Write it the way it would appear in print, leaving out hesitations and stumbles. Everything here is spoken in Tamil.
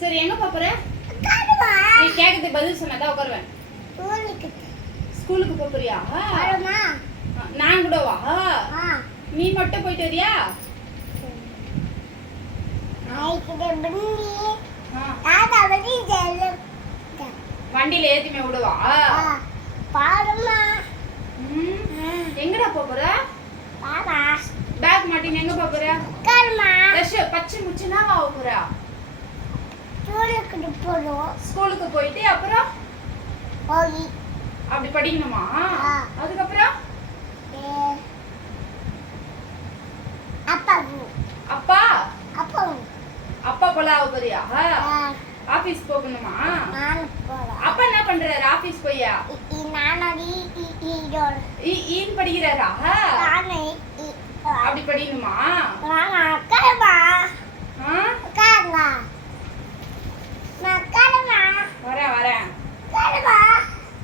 சரி எங்க போற? நீ கேக்குறது பதில் சொன்னதா உட்காருவேன். ஸ்கூலுக்கு போறியா? நான் கூட வா. நீ மட்டும் போயிட்டு வரியா? வண்டியில ஏத்திமே விடுவா? எங்கடா போற? பேக் மாட்டின்னு எங்க போற? பச்சை முச்சுனா வா போற? ஸ்கூலுக்கு போயிட்டு அப்புறம் அப்படி படிக்கணுமா? அதுக்கப்புறம் அப்பா அப்பா போல ஆக போறியா? ஆபீஸ் போகணுமா? அப்பா என்ன பண்றாரு ஆபீஸ் போய்யா? ஈன் படிக்கிறாரா? அப்படி படிக்கணுமா?